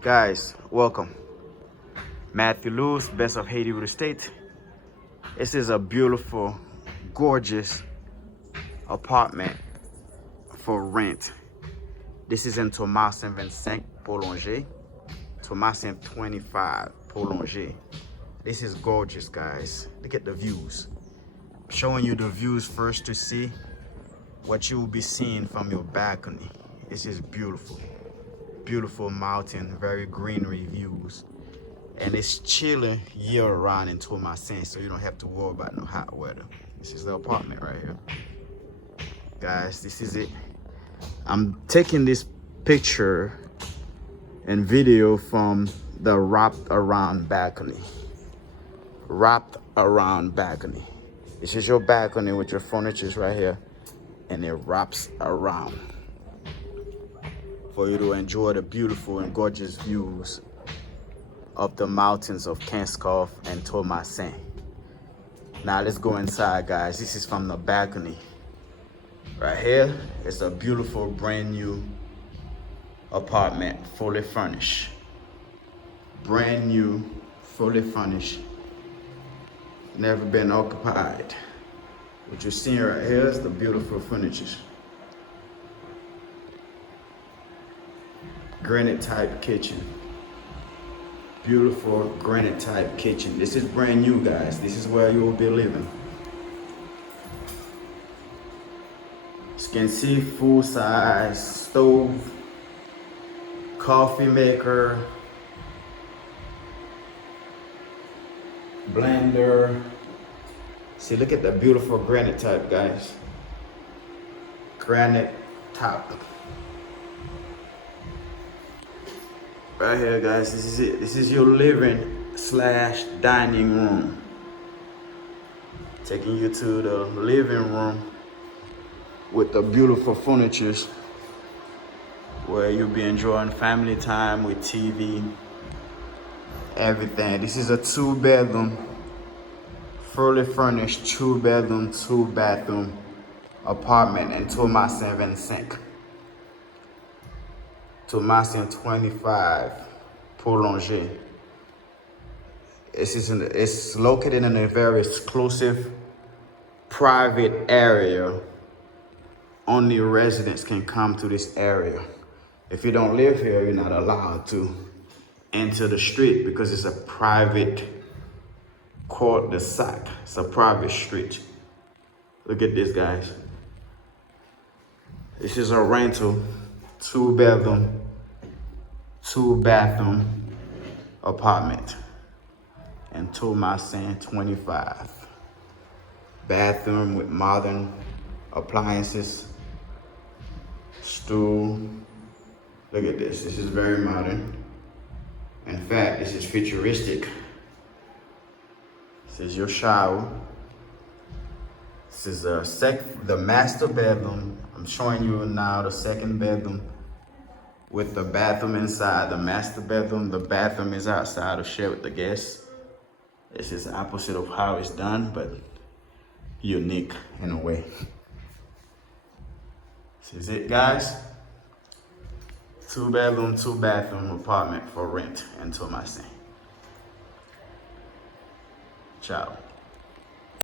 Guys, welcome. Matthew Lewis, best of Haiti Real Estate. This is a beautiful, gorgeous apartment for rent. This is in Thomassin 25 Prolonge. Thomassin 25 Prolonge. This is gorgeous, guys. Look at the views. I'm showing you the views first to see what you will be seeing from your balcony. This is beautiful. Beautiful mountain, very greenery views. And it's chilling year round in Thomassin, so you don't have to worry about no hot weather. This is the apartment right here. Guys, this is it. I'm taking this picture and video from the wrapped around balcony. Wrapped around balcony. This is your balcony with your furniture right here, and it wraps around for you to enjoy the beautiful and gorgeous views of the mountains of Kinskov and Thomassin. Now let's go inside, guys. This is from the balcony. Right here, it's a beautiful brand new apartment, fully furnished. Brand new, fully furnished. Never been occupied. What you're seeing right here is the beautiful furniture. Granite type kitchen. Beautiful granite type kitchen. This is brand new, guys. This is where you will be living. You can see full size stove, coffee maker, blender. See, look at the beautiful granite type, guys. Granite top. Right here, guys, this is it. This is your living / dining room. Taking you to the living room with the beautiful furniture where you'll be enjoying family time with TV, everything. This is a 2-bedroom, fully furnished 2-bedroom, 2-bathroom apartment in Thomassin 25. Thomassin 25 Prolonge. It's located in a very exclusive, private area. Only residents can come to this area. If you don't live here, you're not allowed to enter the street because it's a private cul-de-sac. It's a private street. Look at this, guys. This is a rental 2-bedroom, 2-bathroom apartment in Thomassin 25. Bathroom with modern appliances, stool. Look at this. This is very modern. In fact, this is futuristic. This is your shower. This is the master bedroom. I'm showing you now the 2nd bedroom with the bathroom inside. The master bedroom, the bathroom is outside to share with the guests. This is the opposite of how it's done, but unique in a way. This is it, guys. 2-bedroom, 2-bathroom apartment for rent in Thomassin. Ciao.